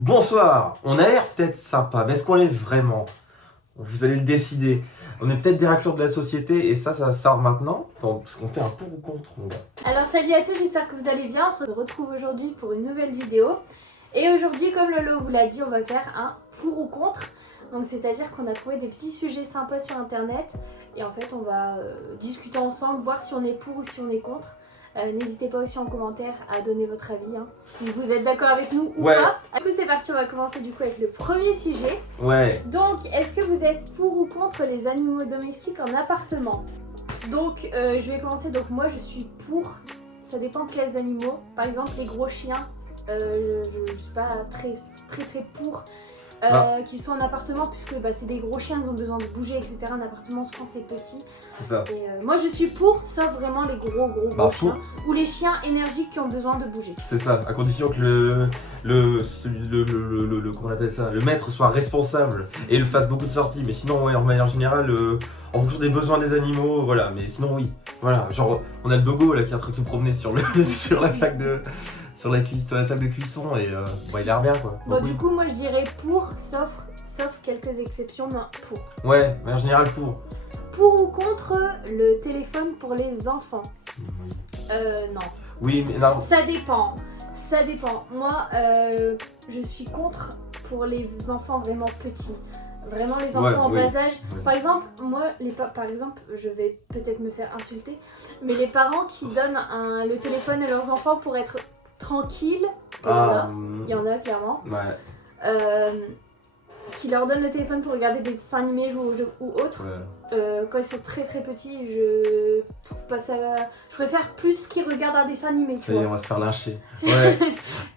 Bonsoir, on a l'air peut-être sympa, mais est-ce qu'on l'est vraiment? Vous allez le décider. On est peut-être des raclures de la société et ça sort maintenant. Parce qu'on fait un pour ou contre, mon gars. Alors salut à tous, j'espère que vous allez bien. On se retrouve aujourd'hui pour une nouvelle vidéo. Et aujourd'hui, comme Lolo vous l'a dit, on va faire un pour ou contre. Donc c'est-à-dire qu'on a trouvé des petits sujets sympas sur internet. Et en fait on va discuter ensemble, voir si on est pour ou si on est contre. N'hésitez pas aussi en commentaire à donner votre avis, si vous êtes d'accord avec nous ou pas. Du coup c'est parti, on va commencer du coup avec le premier sujet. Ouais. Donc est-ce que vous êtes pour ou contre les animaux domestiques en appartement? Donc je vais commencer, donc moi je suis pour, ça dépend de quels animaux. Par exemple les gros chiens, je suis pas très pour qu'ils soient en appartement, puisque c'est des gros chiens, ils ont besoin de bouger, etc. Un appartement souvent c'est petit. C'est ça. Et moi je suis pour, sauf vraiment les gros chiens, ou les chiens énergiques qui ont besoin de bouger. C'est ça, à condition que comment on appelle ça, le maître soit responsable et le fasse beaucoup de sorties. Mais sinon, ouais, en manière générale, en fonction des besoins des animaux, voilà. Mais sinon, oui, voilà. Genre, on a le dogo là qui est en train de se promener sur sur la plaque de. Sur la table de cuisson et il a l'air bien quoi. Donc, du coup moi je dirais pour, sauf quelques exceptions, mais pour. Ouais, mais en général pour. Pour ou contre le téléphone pour les enfants? Non. Oui, mais non. Ça dépend. Moi je suis contre pour les enfants vraiment petits. Vraiment les enfants en bas âge. Oui. Par exemple, moi, je vais peut-être me faire insulter, mais les parents qui donnent le téléphone à leurs enfants pour être tranquille, parce qu'il y en a clairement, qui leur donnent le téléphone pour regarder des dessins animés, jouer aux jeux ou autres. Quand ils sont très petits, je trouve pas ça. Je préfère plus qu'ils regardent un dessin animé. Ça y est, on va se faire lyncher. Ouais.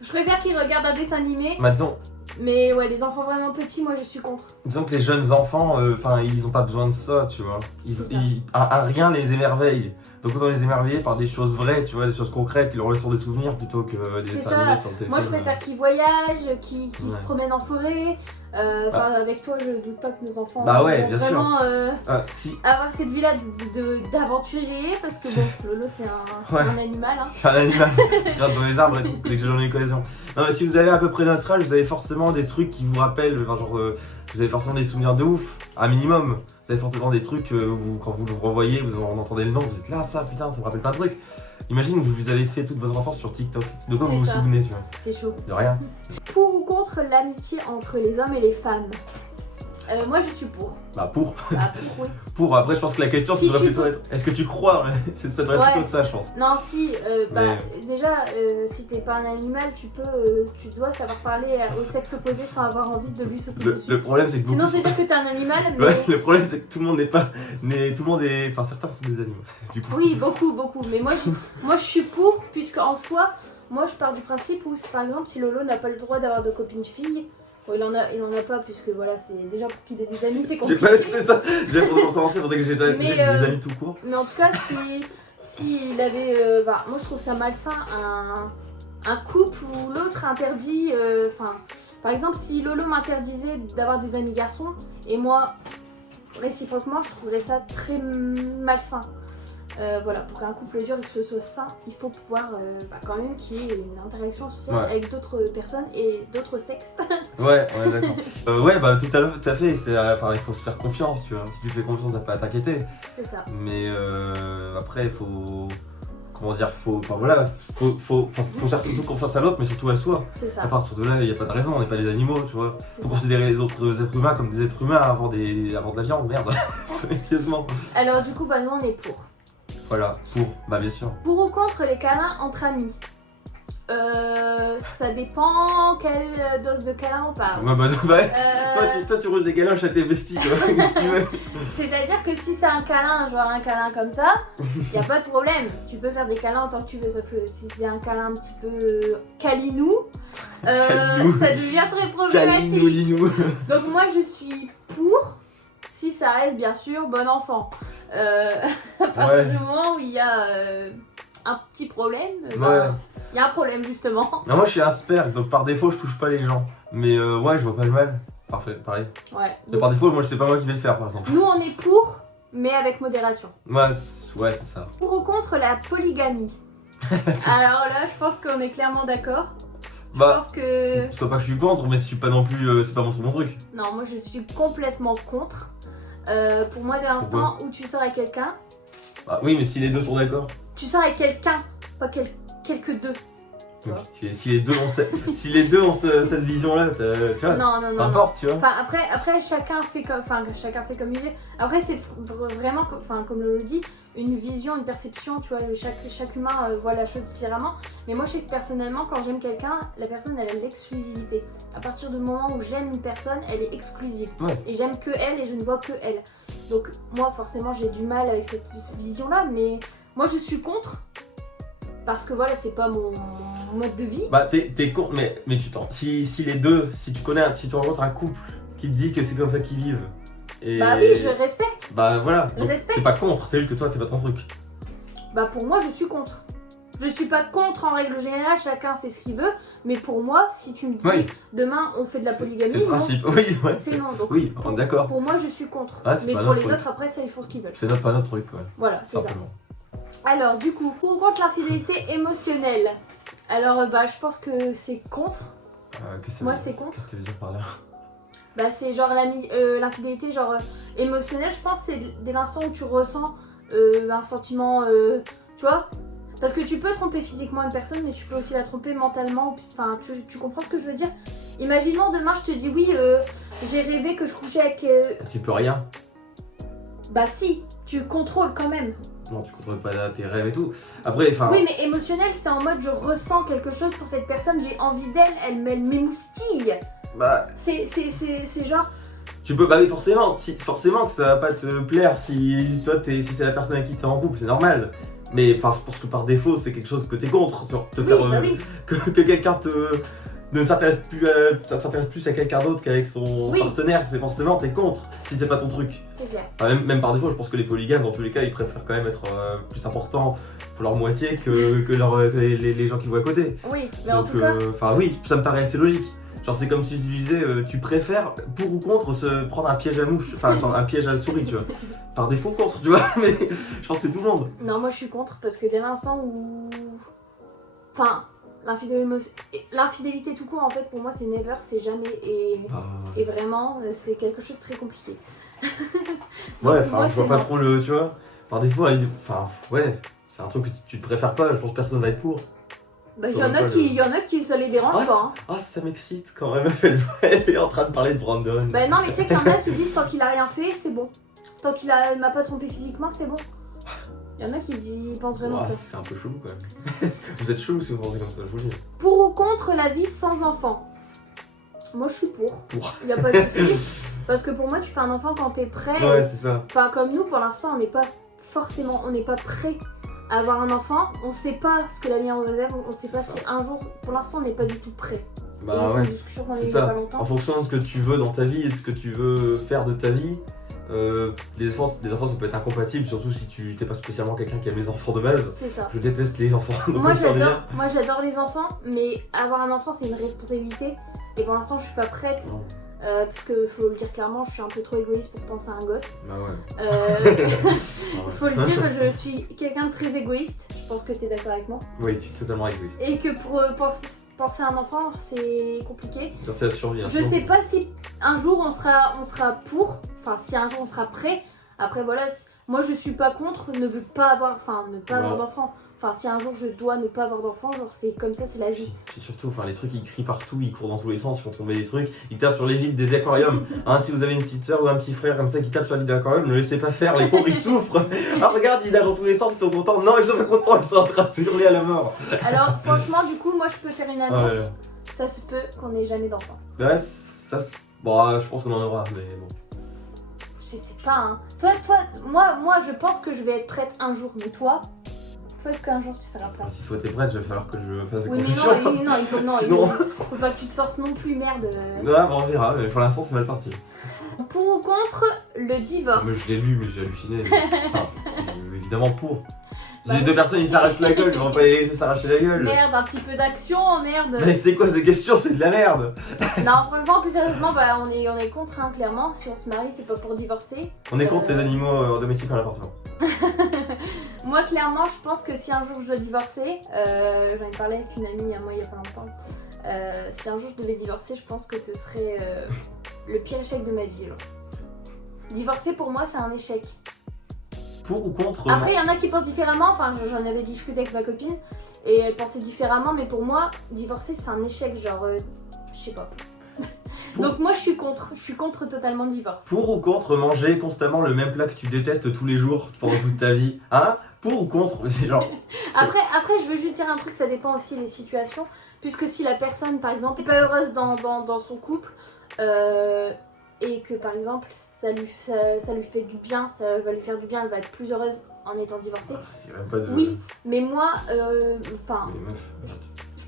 Je préfère qu'ils regardent un dessin animé. Maintenant. Mais ouais, les enfants vraiment petits, moi je suis contre. Disons que les jeunes enfants, ils ont pas besoin de ça, tu vois. Rien les émerveille. Donc autant les émerveiller par des choses vraies, tu vois, des choses concrètes, qui leur laissent des souvenirs plutôt que des dessins animés sur le téléphone. Moi je préfère qu'ils voyagent, qu'ils se promènent en forêt. Avec toi, je doute pas que nos enfants vont vraiment avoir cette vie-là d'aventurier, parce que bon, Lolo c'est un animal. Un animal, il grimpe dans les arbres et tout, dès que j'en ai l'occasion. Non mais si vous avez à peu près notre âge, vous avez forcément des trucs qui vous rappellent, vous avez forcément des souvenirs de ouf, un minimum. Vous avez forcément des trucs, quand vous le revoyez, vous en entendez le nom, vous êtes là, ça putain, ça me rappelle plein de trucs. Imagine vous avez fait toute votre enfance sur TikTok. De quoi vous vous souvenez, tu vois? C'est chaud. De rien. Pour ou contre l'amitié entre les hommes et les femmes? Moi je suis pour. Pour. Oui. Pour, après je pense que la question ça devrait plutôt être est-ce que tu crois? Ça devrait être plutôt ça je pense. Non déjà si t'es pas un animal tu dois savoir parler au sexe opposé sans avoir envie de lui sauter dessus. Le problème c'est que sinon c'est dire que t'es un animal mais... Ouais, le problème c'est que tout le monde n'est pas... Enfin certains sont des animaux du coup. Oui beaucoup mais moi je suis pour, puisque en soi moi je pars du principe où par exemple si Lolo n'a pas le droit d'avoir de copine fille. Bon, il en a pas, puisque voilà, c'est déjà pour qu'il ait des amis, c'est compliqué. C'est ça, déjà pour commencer, il faudrait que j'ai des amis tout court. Mais en tout cas, si il avait. Moi je trouve ça malsain, un couple où l'autre interdit. Par exemple, si Lolo m'interdisait d'avoir des amis garçons, et moi, réciproquement, je trouverais ça très malsain. Pour qu'un couple dur et que ce soit sain, il faut pouvoir quand même qu'il y ait une interaction sociale avec d'autres personnes et d'autres sexes. Ouais, d'accord. Tout à fait. Il faut se faire confiance, tu vois. Si tu fais confiance, t'as pas à t'inquiéter. C'est ça. Mais après, il faut. Comment dire, faut faire surtout confiance à l'autre, mais surtout à soi. C'est ça. À partir de là, il n'y a pas de raison, on n'est pas des animaux, tu vois. Faut considérer les autres êtres humains comme des êtres humains avant de la viande, merde. Sérieusement. Alors du coup, nous on est pour. Voilà, bien sûr. Pour ou contre les câlins entre amis? Ça dépend quelle dose de câlin on parle. Toi tu roules des galoches à tes besties, tu vois. C'est-à-dire que si c'est un câlin comme ça, y a pas de problème. Tu peux faire des câlins autant que tu veux, sauf que si c'est un câlin un petit peu calinou, ça devient très problématique. Donc moi je suis pour, si ça reste bien sûr bon enfant. À partir du moment où il y a un petit problème, il y a un problème justement. Non, moi je suis asperge, donc par défaut je touche pas les gens. Mais je vois pas le mal. Parfait, pareil. Ouais. Donc, par défaut, moi c'est pas moi qui vais le faire par exemple. Nous on est pour, mais avec modération. Ouais, c'est ça. Pour ou contre la polygamie? Alors là, je pense qu'on est clairement d'accord. Bah, pense que... soit pas que je suis contre, mais je suis pas non plus, c'est pas mon truc. Non, moi je suis complètement contre. Pour moi, dès l'instant où tu sors avec quelqu'un, Bah oui, mais si les deux sont d'accord. tu sors avec quelqu'un, pas quelques deux. Donc, si les deux ont, si les deux ont cette vision-là, tu vois, Non, peu importe, tu vois. Enfin, après chacun fait comme il veut. Après, c'est vraiment, comme le dit, une vision, une perception, tu vois. Chaque humain voit la chose différemment. Mais moi, je sais que personnellement, quand j'aime quelqu'un, la personne, elle a l'exclusivité. À partir du moment où j'aime une personne, elle est exclusive. Ouais. Et j'aime que elle et je ne vois que elle. Donc, moi, forcément, j'ai du mal avec cette vision-là. Mais moi, je suis contre. Parce que voilà, c'est pas mon mode de vie. Bah t'es con, mais tu t'en. Si les deux, si tu rencontres un couple qui te dit que c'est comme ça qu'ils vivent. Et... Bah oui, je respecte. Bah voilà, donc respecte. t'es pas contre, c'est juste que toi c'est pas ton truc. Bah pour moi, je suis contre. Je suis pas contre en règle générale, chacun fait ce qu'il veut. Mais pour moi, si tu me dis demain on fait de la polygamie, c'est le principe. Oui, ouais. C'est non. Donc, oui, on est d'accord. Pour moi, je suis contre. Ah, mais pas pour notre les truc. autres, après, ça, ils font ce qu'ils veulent. C'est pas notre truc, ouais. Voilà, c'est ça. Simplement. Alors, du coup, pour ou contre l'infidélité émotionnelle. Alors, bah, je pense que c'est contre. Moi, c'est contre. Qu'est-ce que tu veux dire par là? Bah, c'est genre l'infidélité, genre émotionnelle, je pense, c'est dès l'instant où tu ressens un sentiment, tu vois. Parce que tu peux tromper physiquement une personne, mais tu peux aussi la tromper mentalement. Enfin, tu comprends ce que je veux dire? Imaginons demain, je te dis oui, j'ai rêvé que je couchais avec. Tu peux rien. Bah, si, tu contrôles quand même. Non, tu contrôles pas tes rêves et tout. Après, enfin. Oui, mais émotionnel, c'est en mode je ressens quelque chose pour cette personne, j'ai envie d'elle, elle m'émoustille. Bah. C'est genre. Tu peux, bah oui, forcément que ça va pas te plaire si toi si c'est la personne avec qui t'es en couple, c'est normal. Mais enfin, je pense que par défaut, c'est quelque chose que t'es contre, genre te faire que quelqu'un ne s'intéresse plus à quelqu'un d'autre qu'avec son partenaire, c'est forcément t'es contre si c'est pas ton truc. C'est clair. Enfin, même par défaut, je pense que les polygames, dans tous les cas, ils préfèrent quand même être plus importants pour leur moitié que les gens qui voient à côté. Oui, mais donc, en tout cas. enfin oui, ça me paraît assez logique. Genre c'est comme si tu disais, tu préfères pour ou contre se prendre un piège à mouche, enfin genre un piège à souris, tu vois. Par défaut contre, tu vois, mais je pense que c'est tout le monde. Non, moi je suis contre parce que dès l'instant où. Enfin, l'infidélité tout court, en fait, pour moi c'est never, c'est jamais. Et vraiment, c'est quelque chose de très compliqué. Ouais, enfin, je vois pas trop le. Tu vois, par défaut, enfin, ouais, c'est un truc que tu préfères pas, je pense que personne va être pour. Bah, il y en a qui ça les dérange pas. Hein. Ah, ça m'excite quand même, elle est en train de parler de Brandon. Bah, non, mais tu sais qu'il y en a qui disent tant qu'il a rien fait, c'est bon. Tant qu'il m'a pas trompé physiquement, c'est bon. Il y en a qui pensent vraiment ça. C'est un peu chelou quand même. Vous êtes chelou si vous pensez comme ça, je vous le dis. Pour ou contre la vie sans enfant? Moi je suis pour. Il y a pas de souci. Parce que pour moi, tu fais un enfant quand t'es prêt. Ouais, c'est ça. Enfin, comme nous, pour l'instant, on n'est pas prêt à avoir un enfant. On sait pas ce que l'avenir nous réserve. On sait pas si un jour, pour l'instant, on n'est pas du tout prêt. Bah et ouais, c'est une discussion qu'on a eu il y a ça. pas longtemps. En fonction de ce que tu veux dans ta vie et de ce que tu veux faire de ta vie, les enfants ça peut être incompatible, surtout si tu t'es pas spécialement quelqu'un qui aime les enfants de base. C'est ça. Je déteste les enfants. Moi j'adore les enfants, mais avoir un enfant c'est une responsabilité. Et pour l'instant je suis pas prête. Parce que faut le dire clairement, je suis un peu trop égoïste pour penser à un gosse. Bah ouais. Faut le dire, je suis quelqu'un de très égoïste. Je pense que tu es d'accord avec moi. Oui, tu es totalement égoïste. Et que pour penser à un enfant, c'est compliqué. C'est la survie. Je sais pas si un jour on sera pour, enfin si un jour on sera prêt. Après voilà, moi je suis pas contre ne pas avoir d'enfant. Enfin si un jour je dois ne pas avoir d'enfant, genre c'est comme ça, c'est la vie. Puis surtout, enfin les trucs ils crient partout, ils courent dans tous les sens, ils font tomber des trucs, ils tapent sur les vides des aquariums. Hein, si vous avez une petite soeur ou un petit frère comme ça qui tape sur les vides d'aquarium, ne le laissez pas faire, les pauvres ils souffrent. Ah regarde, ils nagent dans tous les sens, ils sont contents. Non, ils sont pas contents, ils sont en train de hurler à la mort. Alors franchement du coup moi je peux faire une annonce. Ça se peut qu'on n'ait jamais d'enfant. Ouais, bon, je pense qu'on en aura, mais bon. Je sais pas, hein. Toi, moi, je pense que je vais être prête un jour, mais toi, est-ce qu'un jour tu seras prête? Si toi t'es prête, il va falloir que je fasse des oui, concessions. Mais non, Sinon... faut pas que tu te forces non plus, merde. Ouais, bon, on verra, mais pour l'instant c'est mal parti. Pour ou contre le divorce? Mais je l'ai lu, mais j'ai halluciné. Enfin, évidemment pour. Bah Les deux oui. personnes ils s'arrachent la gueule, ils vont pas les laisser s'arracher la gueule. Merde, un petit peu d'action, merde. Mais c'est quoi cette question? C'est de la merde. Non, franchement, plus sérieusement, bah, on est contre, hein, clairement. Si on se marie, c'est pas pour divorcer. On est contre les animaux domestiques en appartement. Moi, clairement, je pense que si un jour je dois divorcer, j'en ai parlé avec une amie à moi il y a pas longtemps. Si un jour je devais divorcer, je pense que ce serait le pire échec de ma vie. Genre. Divorcer pour moi, c'est un échec. Pour ou contre? Après, il y en a qui pensent différemment. Enfin, j'en avais discuté avec ma copine et elle pensait différemment. Mais pour moi, divorcer, c'est un échec. Genre, je sais pas. Donc moi, je suis contre totalement le divorce. Pour ou contre manger constamment le même plat que tu détestes tous les jours pendant toute ta vie? Hein? Pour ou contre? C'est genre. Après, je veux juste dire un truc, ça dépend aussi des situations. Puisque si la personne, par exemple, n'est pas heureuse dans son couple, et que, par exemple, ça lui fait du bien, ça va lui faire du bien, elle va être plus heureuse en étant divorcée. Y a même pas de. Oui, mais moi, enfin... Mais meuf,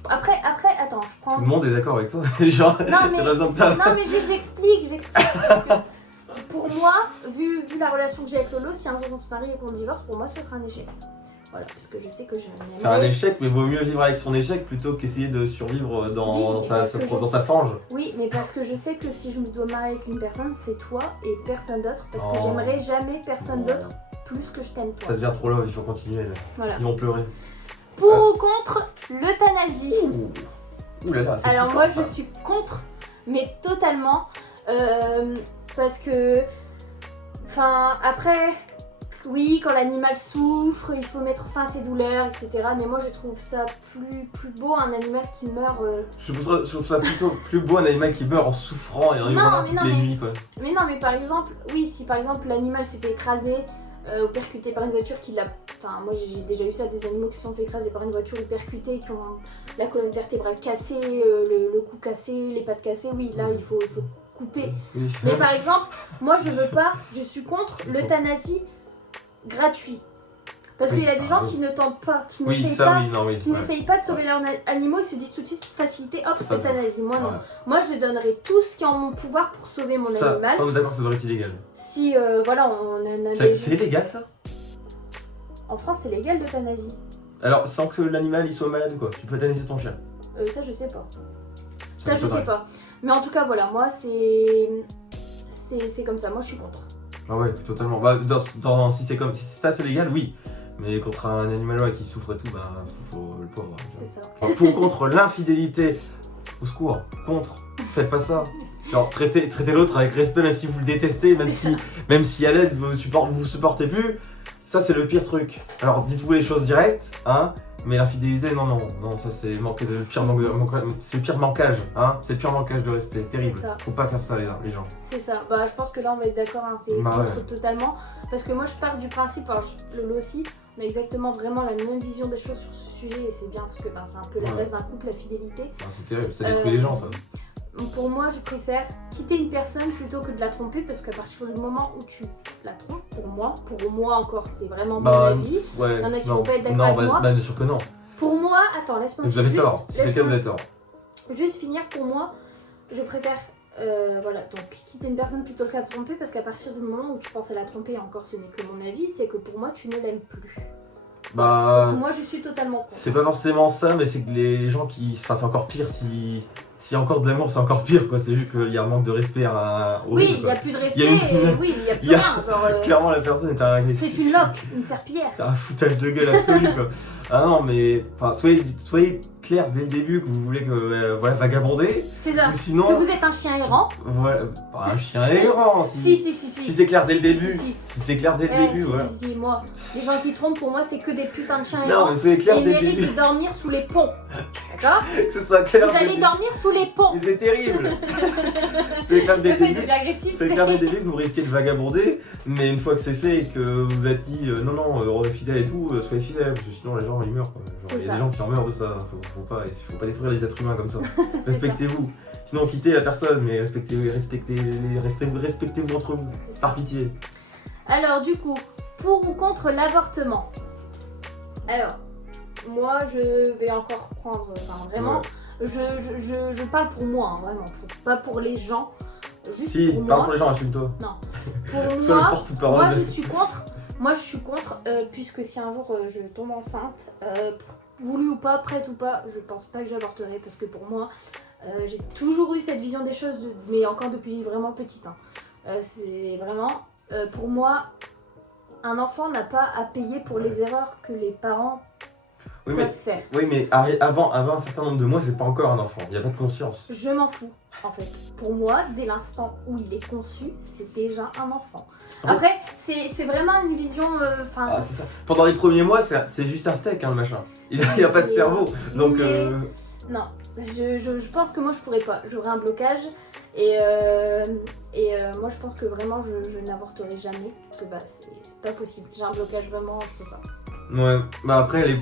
après, attends, je prends... tout le monde est d'accord avec toi. Genre, Non, mais, t'as besoin de ça. non, mais j'explique. Parce que pour moi, vu la relation que j'ai avec Lolo, si un jour on se marie et qu'on divorce, pour moi, ce sera un échec. Voilà, parce que je sais que j'ai C'est un échec, mais vaut mieux vivre avec son échec plutôt qu'essayer de survivre dans sa fange. Oui, mais parce que je sais que si je me dois marier avec une personne, c'est toi et personne d'autre. Parce que Oh. j'aimerais jamais personne d'autre plus que je t'aime toi. Ça devient trop love, il faut continuer. Là. Voilà. Ils vont pleurer. Pour ou contre l'euthanasie? Ouh là là, c'est Alors piquant, moi ça. je suis contre, mais totalement. Parce que... Enfin, après... Oui, quand l'animal souffre, il faut mettre fin à ses douleurs, etc. Mais moi je trouve ça plus beau un animal qui meurt... Je trouve ça plutôt plus beau un animal qui meurt en souffrant et en Non, hurlant mais toutes non, les mais- nuits quoi. Mais non, mais par exemple, oui, si par exemple l'animal s'est fait écraser ou percuté par une voiture qui l'a... Enfin, moi j'ai déjà eu ça, des animaux qui se sont fait écraser par une voiture ou percutés, qui ont la colonne vertébrale cassée, le cou cassé, les pattes cassées, oui, là il faut couper. Oui. Mais par exemple, moi je veux pas, je suis contre l'euthanasie gratuite. Parce qu'il y a des gens qui ne tentent pas, qui Oui, n'essayent ça pas. oui, non, oui. Qui n'essayent pas de sauver leurs animaux, ils se disent tout de suite facilité, hop, Ça, euthanasie. Moi non. Ouais. Moi je donnerai tout ce qui est en mon pouvoir pour sauver mon Ça, animal. on est d'accord que ça devrait être illégal. Si voilà, on en avait. C'est illégal ça? En France, c'est légal l'euthanasie. Alors, sans que l'animal il soit malade ou quoi? Tu peux euthanasier ton chien? Ça, je sais pas. Ça Ça, je m'étonnerait. sais pas. Mais en tout cas, voilà, moi, c'est comme ça. Moi, je suis contre. Ah ouais, totalement. Bah, si c'est comme si ça c'est légal, oui. Mais contre un animal ouais, qui souffre et tout, bah faut le pauvre. C'est ça. Genre, pour ou contre l'infidélité, au secours, contre, faites pas ça. Genre traitez l'autre avec respect même si vous le détestez, même si à l'aide vous supportez plus, ça c'est le pire truc. Alors dites-vous les choses directes, hein, mais l'infidélité non, ça c'est le pire manquage, hein, c'est le pire manquage de respect, terrible. ça. Faut pas faire ça les gens. C'est ça. Bah, je pense que là, on va être d'accord. Hein, c'est Bah contre ouais. totalement. Parce que moi, je pars du principe, alors Lolo aussi, on a exactement vraiment la même vision des choses sur ce sujet et c'est bien parce que c'est un peu la Ouais. base d'un couple, la fidélité. Enfin, c'est terrible, ça détruit les gens ça. Pour moi, je préfère quitter une personne plutôt que de la tromper parce qu'à partir du moment où tu la trompes, pour moi encore, c'est vraiment mon avis. Ouais, Il y en a qui non, vont pas être d'accord non, avec bah, moi. bien sûr que non. Pour moi, attends, laisse-moi Vous avez juste- tort, c'est lequel vous avez tort. Juste finir, pour moi, je préfère voilà, donc quitter une personne plutôt que la tromper parce qu'à partir du moment où tu penses à la tromper, et encore ce n'est que mon avis, c'est que pour moi tu ne l'aimes plus. Bah. Donc moi je suis totalement contre. C'est pas forcément ça, mais c'est que les gens qui. Enfin, c'est encore pire s'il y a encore de l'amour, c'est encore pire quoi. C'est juste qu'il y a un manque de respect horrible, Oui, il n'y quoi. a plus de respect Il y a une- et oui, il n'y a plus il y a- rien. Genre, Clairement, la personne est un. c'est une loque, une serpillière. C'est un foutage de gueule absolu quoi. Ah non, mais. Enfin, soyez clair dès le début que vous voulez que. Voilà, vagabonder. C'est ça. Ou Que sinon. vous êtes un chien errant. Voilà. Pas un chien errant. Si. Si c'est clair dès le Si, début. si. Si c'est clair dès le Ouais, début, si, voilà. si, moi. Les gens qui trompent, pour moi, c'est que des putains de chiens Non, errants. mais soyez Et clair ils dès le méritent début. de dormir sous les ponts. D'accord? Que ce soit clair Vous dès le allez début. dormir sous les ponts. Mais c'est terrible. Soyez clair dès Le le fait début. devient agressif. C'est clair dès le début que vous risquez de vagabonder, mais une fois que c'est fait et que vous vous êtes dit non, on est fidèle et tout, soyez fidèle, parce que sinon les gens ils meurent. Quoi. Genre, C'est il y a ça. des gens qui en meurent de ça, faut pas détruire les êtres humains comme ça. C'est Respectez-vous. Sinon quittez la personne, mais respectez-vous entre vous, ça. par pitié. Alors du coup, pour ou contre l'avortement? Alors, moi je vais encore prendre, enfin vraiment, je parle pour moi, hein, vraiment, pas pour les gens, juste Si, pour parle moi. pour les gens, assume-toi. Pour Sois le moi, porte-parole. moi je suis contre Moi je suis contre, puisque si un jour je tombe enceinte, voulu ou pas, prête ou pas, je pense pas que j'avorterai parce que pour moi, j'ai toujours eu cette vision des choses, mais encore depuis vraiment petite. Hein. C'est vraiment, pour moi, un enfant n'a pas à payer pour les erreurs que les parents peuvent faire. Oui, mais avant un certain nombre de mois, c'est pas encore un enfant, il n'y a pas de conscience. Je m'en fous, en fait. Pour moi, dès l'instant où il est conçu, c'est déjà un enfant. Après, c'est vraiment une vision... Ah, c'est ça. Pendant les premiers mois, c'est juste un steak, hein, le machin. Il n'y a pas de cerveau, donc... Non, je pense que moi je pourrais pas, j'aurais un blocage et moi je pense que vraiment je n'avorterai jamais parce que c'est pas possible, j'ai un blocage vraiment, je peux pas. Ouais, bah après,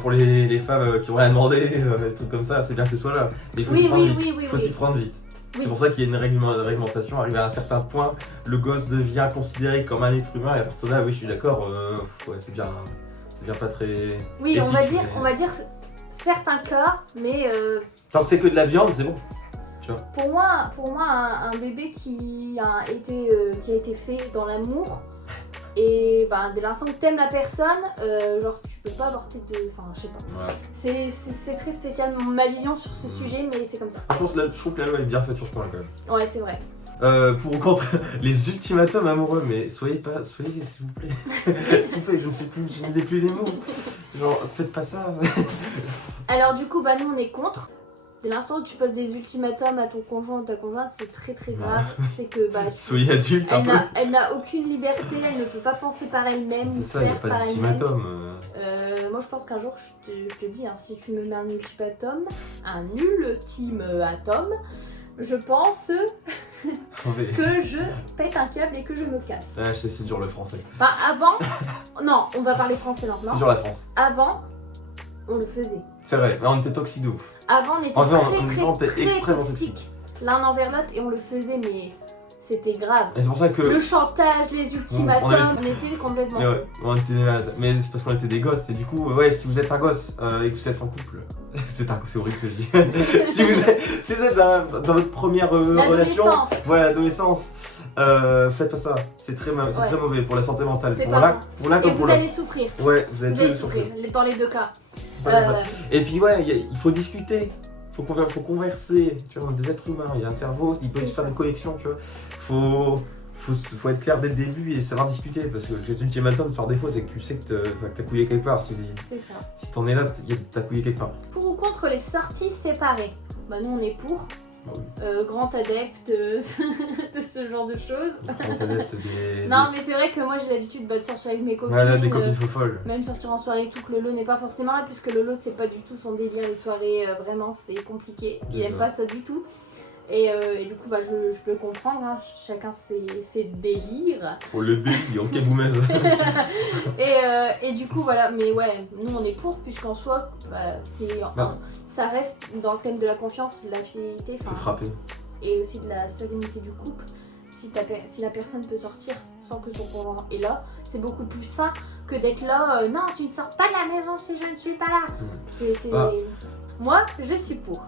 pour les femmes qui ont rien demandé, des trucs comme ça, c'est bien que ce soit là. Mais il faut s'y prendre vite. Oui. Faut s'y prendre vite. Oui. C'est pour ça qu'il y a une réglementation. Arrivé à un certain point, le gosse devient considéré comme un être humain et à partir de là, oui, je suis d'accord, ouais, c'est bien pas très. Oui, éthique, on va dire certains cas, mais tant que c'est que de la viande, c'est bon. pour moi un bébé qui a été fait dans l'amour. Et ben, dès l'instant que t'aimes la personne, genre tu peux pas avorter de... Enfin, je sais pas. Ouais. C'est très spécial ma vision sur ce sujet, mais c'est comme ça. Je trouve que la loi est bien faite sur ce point-là quand même. Ouais, c'est vrai. Pour ou contre les ultimatums amoureux, mais soyez s'il vous plaît, s'il vous plaît, je ne sais plus, je n'ai plus les mots. Genre, faites pas ça. Alors du coup, bah nous on est contre. Dès l'instant où tu poses des ultimatums à ton conjoint ou ta conjointe, c'est très très grave. C'est que soyez adulte un peu. Elle n'a aucune liberté, elle ne peut pas penser par elle-même. C'est ça, il n'y a pas d'ultimatum. Moi je pense qu'un jour, je te dis, hein, si tu me mets un ultimatum, je pense que je pète un câble et que je me casse. Ouais, je sais, c'est dur le français. Enfin, avant, non, on va parler français maintenant. C'est dur la France. Avant, on le faisait. C'est vrai, mais on était toxiques de ouf. Avant, on était très toxiques l'un envers l'autre et on le faisait, mais c'était grave. Et c'est pour ça que... Le chantage, les ultimatums, on était complètement... Ouais, on était malades. Mais c'est parce qu'on était des gosses. Et du coup, ouais, si vous êtes un gosse et que vous êtes en couple... c'est horrible que je dis. si vous êtes dans votre première relation... Ouais, l'adolescence. Faites pas ça, c'est très mauvais pour la santé mentale. Et vous allez souffrir. Ouais, vous allez souffrir. Dans les deux cas. Et puis ouais, il faut discuter, faut converser, tu vois, des êtres humains, il y a un cerveau, il peut se faire des connexions, tu vois. Faut être clair dès le début et savoir discuter, parce que les ultimatums par défaut, c'est que tu sais que t'as couillé quelque part. C'est ça. Si t'en es là, t'as couillé quelque part. Pour ou contre les sorties séparées? Bah nous on est pour. Grand adepte de ce genre de choses. Grand adepte Non mais c'est vrai que moi j'ai l'habitude de sortir avec mes copines. Ouais, des copines folles. Même sortir en soirée et tout, que Lolo n'est pas forcément là, puisque Lolo c'est pas du tout son délire, les soirées, vraiment c'est compliqué. Il aime pas ça du tout. Et du coup bah je peux le comprendre, hein. Chacun ses délires. Oh le délire, ok vous mettez. Et du coup voilà, mais ouais, nous on est pour, puisqu'en soi ça reste dans le thème de la confiance, de la fidélité, et aussi de la sérénité du couple. Si la personne peut sortir sans que son conjoint est là, c'est beaucoup plus sain que d'être là, non tu ne sors pas de la maison si je ne suis pas là. Moi je suis pour.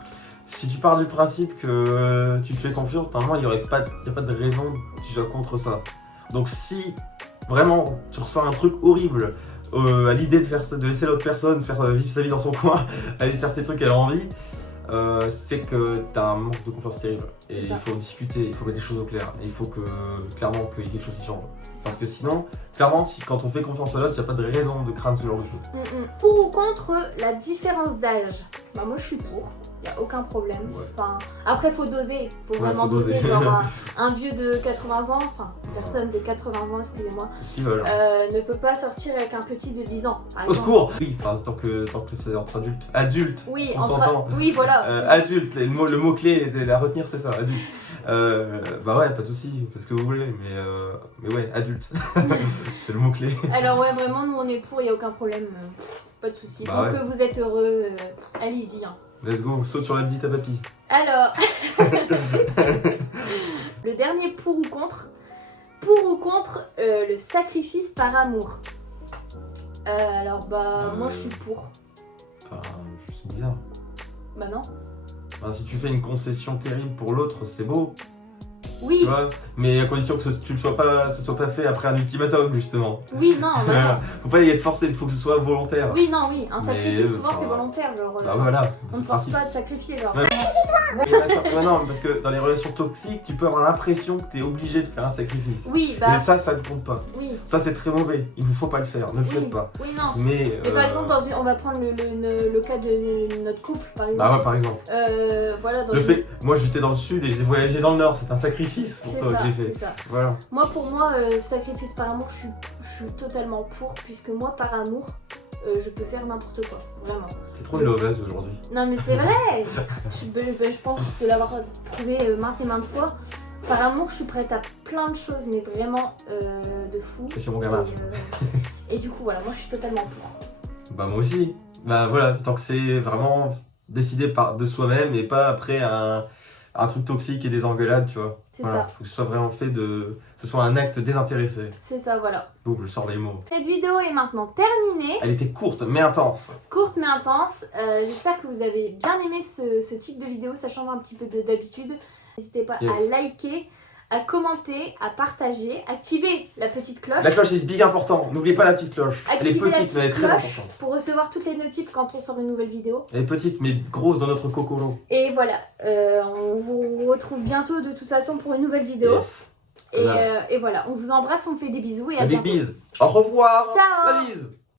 Si tu pars du principe que tu te fais confiance, normalement il n'y a pas de raison que tu sois contre ça. Donc si vraiment tu ressens un truc horrible à l'idée de laisser l'autre personne faire vivre sa vie dans son coin, aller faire ses trucs qu'elle a envie, c'est que tu as un manque de confiance terrible. Et il faut discuter, il faut mettre les choses au clair. Et il faut clairement qu'il y ait quelque chose qui change. Parce que sinon, clairement, quand on fait confiance à l'autre, il n'y a pas de raison de craindre ce genre de choses. Pour ou contre la différence d'âge? Bah moi je suis pour. Il n'y a aucun problème. Ouais. Enfin, après, il faut doser. Il faut vraiment doser. Genre, un vieux de 80 ans, enfin, personne de 80 ans, excusez-moi, ne peut pas sortir avec un petit de 10 ans. Au secours. Oui, enfin, tant que c'est entre adultes. Adulte. Oui, on s'entend. Oui, voilà. Adulte, le mot-clé à retenir, c'est ça, adulte. Bah ouais, pas de soucis, faites ce que vous voulez, mais ouais, adulte. C'est le mot-clé. Alors, ouais, vraiment, nous on est pour, il n'y a aucun problème. Pas de soucis. Tant que vous êtes heureux, allez-y. Hein. Let's go, saute sur la bite à papy. Alors, le dernier pour ou contre. Pour ou contre le sacrifice par amour. Alors moi je suis pour. Enfin, c'est bizarre. Bah non. Enfin, si tu fais une concession terrible pour l'autre, c'est beau. Oui, Tu vois, mais à condition que ce soit pas fait après un ultimatum, justement. oui, non, bah non. Faut pas y être forcé, il faut que ce soit volontaire. Oui, non, oui, un Mais, sacrifice souvent enfin, c'est volontaire, genre Bah voilà, on c'est ne force principe. pas de sacrifier, genre. Ouais. Ouais, non, parce que dans les relations toxiques, tu peux avoir l'impression que t'es obligé de faire un sacrifice. Oui, Mais bah ça ne compte pas. oui, Ça, c'est très mauvais. Il ne faut pas le faire. Ne le faites pas. oui, non. Mais. Mais par exemple, on va prendre le cas de notre couple, par exemple. Bah ouais, par exemple. Voilà, dans Le une- fait, moi j'étais dans le sud et j'ai voyagé dans le nord, c'est un sacrifice pour C'est toi ça, que j'ai fait. c'est ça. Voilà. Moi, pour moi, sacrifice par amour, je suis totalement pour, puisque moi, par amour, je peux faire n'importe quoi, vraiment. T'es trop une loveuse aujourd'hui. Non, mais c'est vrai. Je pense de l'avoir prouvé maintes et maintes fois. Par amour, je suis prête à plein de choses, mais vraiment de fou. C'est sur mon gamin. Et du coup, voilà, moi, je suis totalement pour. Bah moi aussi. Bah voilà, tant que c'est vraiment décidé de soi-même et pas après un truc toxique et des engueulades, tu vois. C'est Voilà. ça. Faut que ce soit vraiment fait que ce soit un acte désintéressé. C'est ça, voilà. Boum, je sors les mots. Cette vidéo est maintenant terminée. Elle était courte mais intense. Courte mais intense. J'espère que vous avez bien aimé ce type de vidéo. Ça change un petit peu d'habitude. N'hésitez pas Yes. à liker, à commenter, à partager, activer la petite cloche La cloche c'est big important. N'oubliez pas la petite cloche. Elle est Activez la petite mais elle est petite très cloche. importante. pour recevoir toutes les notifs quand on sort une nouvelle vidéo. Elle est petite mais grosse dans notre cocolo. Et voilà, on vous retrouve bientôt de toute façon pour une nouvelle vidéo. Yes. Et voilà, on vous embrasse, on vous fait des bisous et à La big bientôt. bise. Au revoir. Ciao. La bise.